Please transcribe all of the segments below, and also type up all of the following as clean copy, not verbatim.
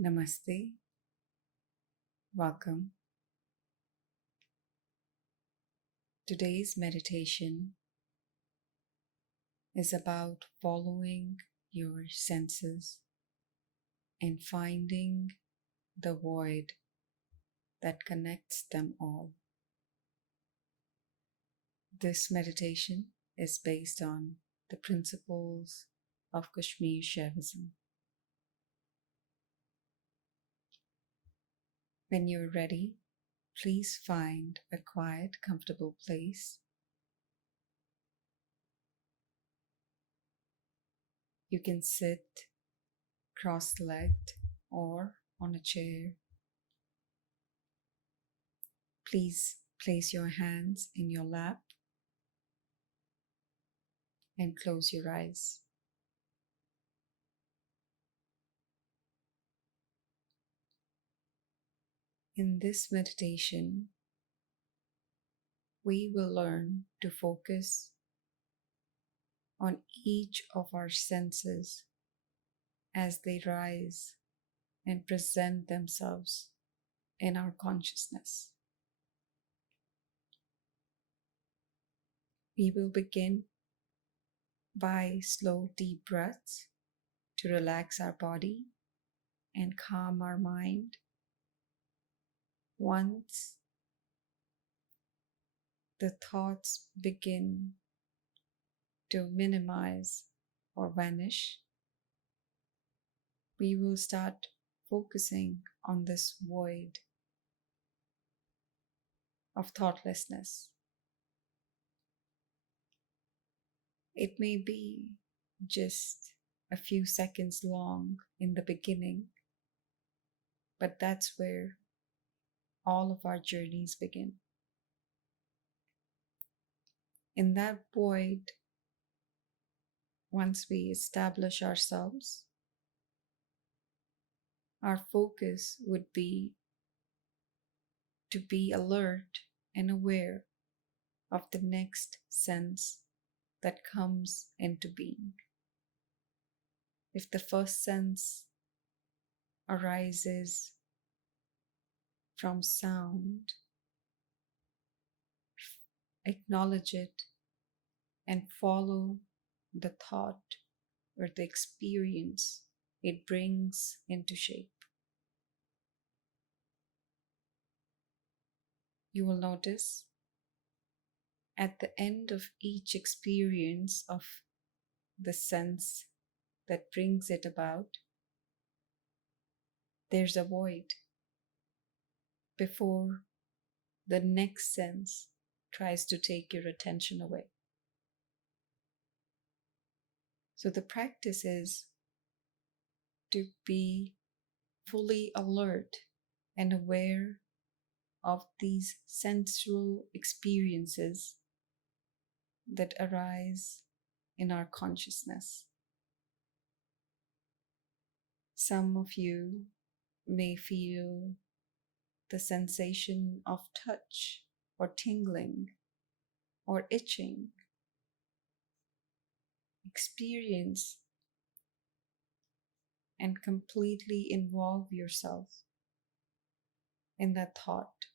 Namaste, welcome. Today's meditation is about following your senses and finding the void that connects them all. This meditation is based on the principles of Kashmir Shaivism. When you're ready, please find a quiet, comfortable place. You can sit cross-legged or on a chair. Please place your hands in your lap and close your eyes. In this meditation, we will learn to focus on each of our senses as they rise and present themselves in our consciousness. We will begin by slow, deep breaths to relax our body and calm our mind. Once the thoughts begin to minimize or vanish, we will start focusing on this void of thoughtlessness. It may be just a few seconds long in the beginning, but that's where all of our journeys begin. In that void, once we establish ourselves, our focus would be to be alert and aware of the next sense that comes into being. If the first sense arises from sound, acknowledge it and follow the thought or the experience it brings into shape. You will notice at the end of each experience of the sense that brings it about, there's a void before the next sense tries to take your attention away. So the practice is to be fully alert and aware of these sensual experiences that arise in our consciousness. Some of you may feel the sensation of touch or tingling or itching. Experience and completely involve yourself in that thought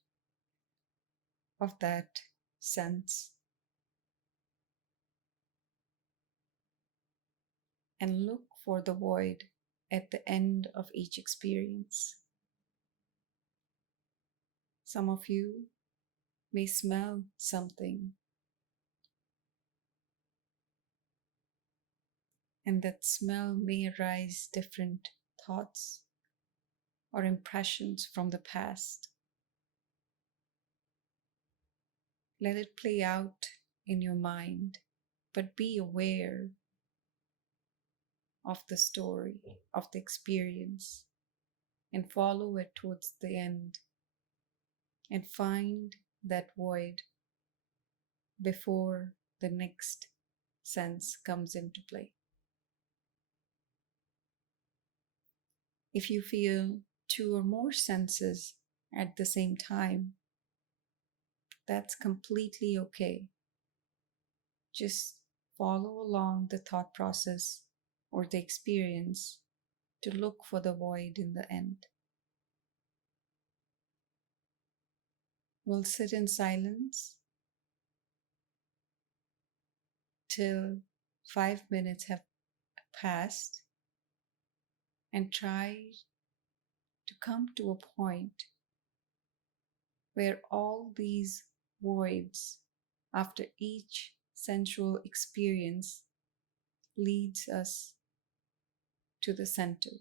of that sense. And look for the void at the end of each experience. Some of you may smell something, and that smell may arise different thoughts or impressions from the past. Let it play out in your mind, but be aware of the story, of the experience, and follow it towards the end and find that void before the next sense comes into play. If you feel two or more senses at the same time, that's completely okay. Just follow along the thought process or the experience to look for the void in the end. We'll sit in silence till 5 minutes have passed and try to come to a point where all these voids after each sensual experience leads us to the center.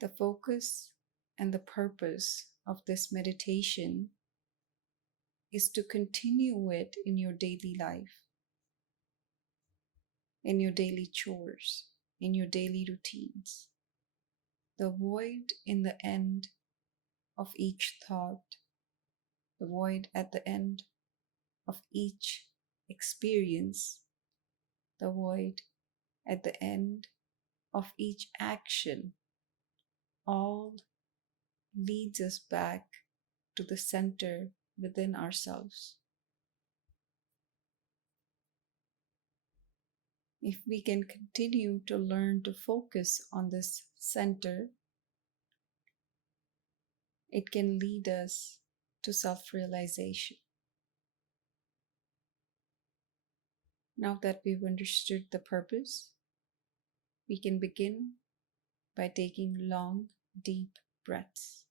The focus and the purpose of this meditation is to continue it in your daily life, in your daily chores, in your daily routines. The void in the end of each thought, the void at the end of each experience, the void at the end of each action, all leads us back to the center within ourselves. If we can continue to learn to focus on this center, it can lead us to self-realization. Now that we've understood the purpose, we can begin by taking long, deep breaths.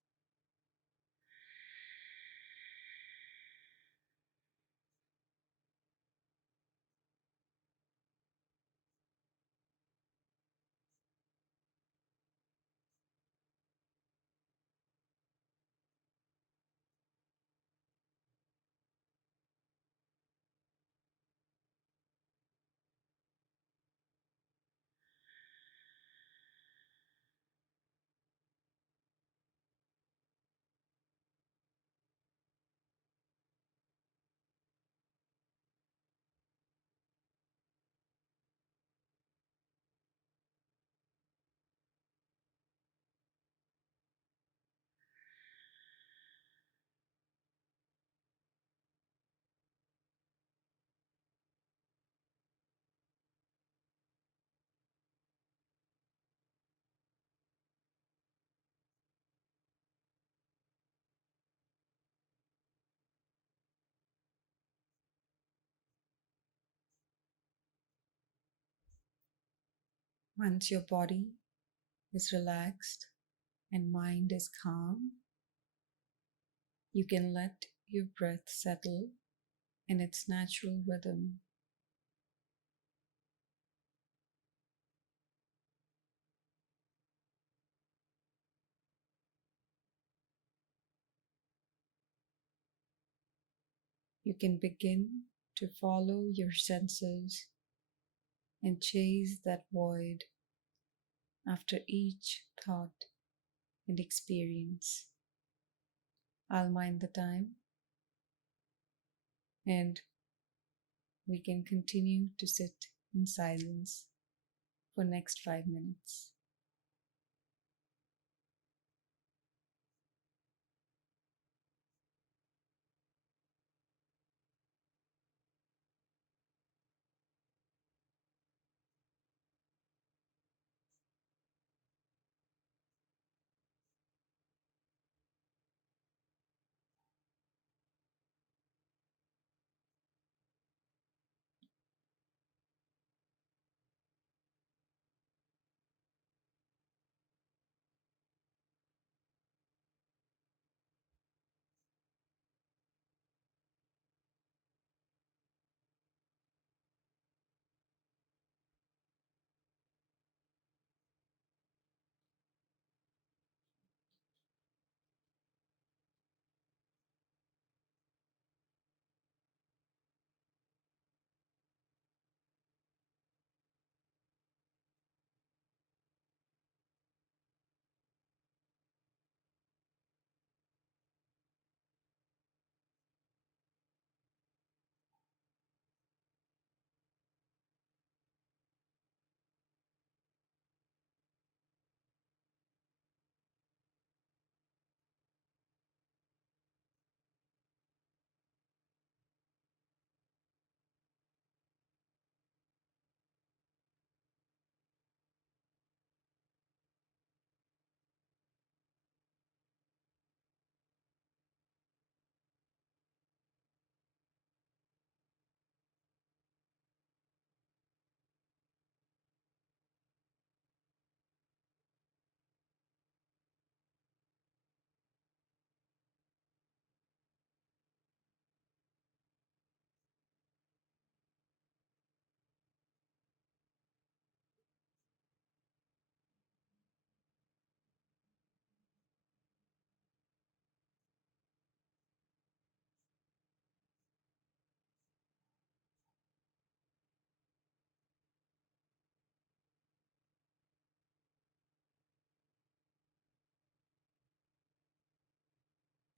Once your body is relaxed and mind is calm, you can let your breath settle in its natural rhythm. You can begin to follow your senses and chase that void after each thought and experience. I'll mind the time and we can continue to sit in silence for next 5 minutes.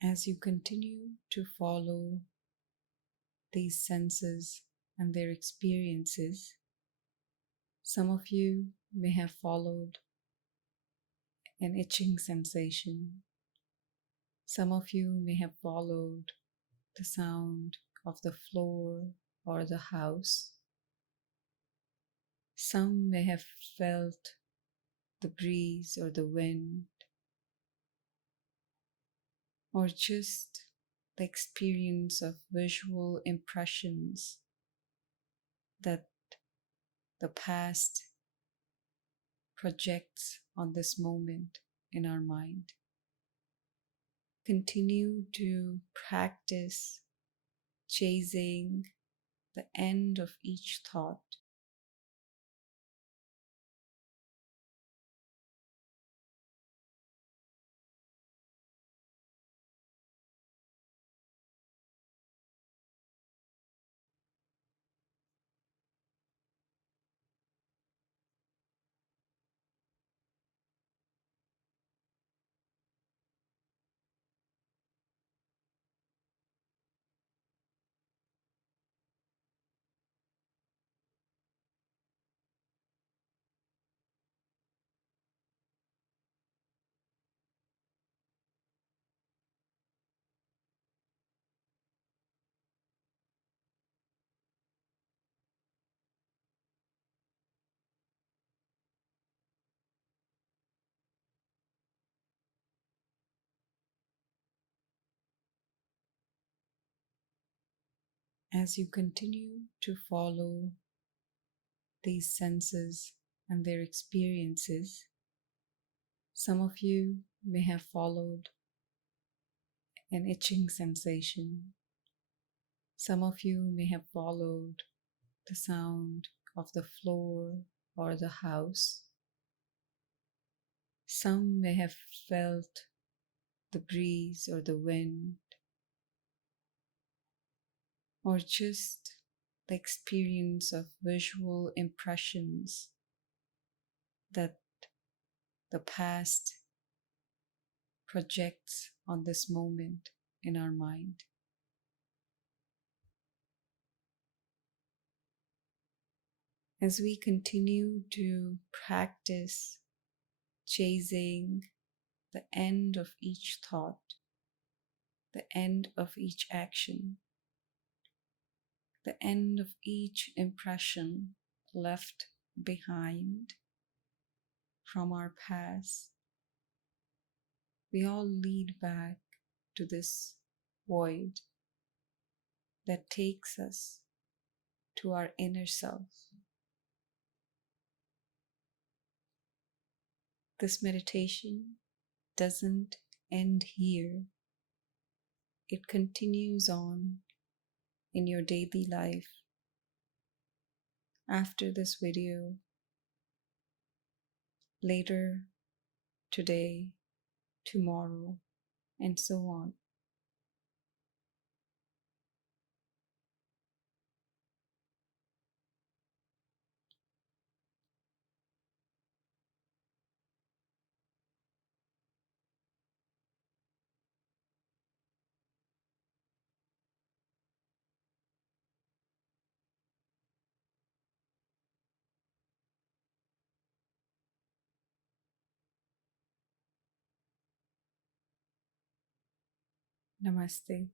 As you continue to follow these senses and their experiences, some of you may have followed an itching sensation. Some of you may have followed the sound of the floor or the house. Some may have felt the breeze or the wind, or just the experience of visual impressions that the past projects on this moment in our mind. Continue to practice chasing the end of each thought. As you continue to follow these senses and their experiences, some of you may have followed an itching sensation. Some of you may have followed the sound of the floor or the house. Some may have felt the breeze or the wind, or just the experience of visual impressions that the past projects on this moment in our mind. As we continue to practice chasing the end of each thought, the end of each action, the end of each impression left behind from our past, we all lead back to this void that takes us to our inner self. This meditation doesn't end here. It continues on in your daily life. After this video, later, today, tomorrow, and so on. Namaste.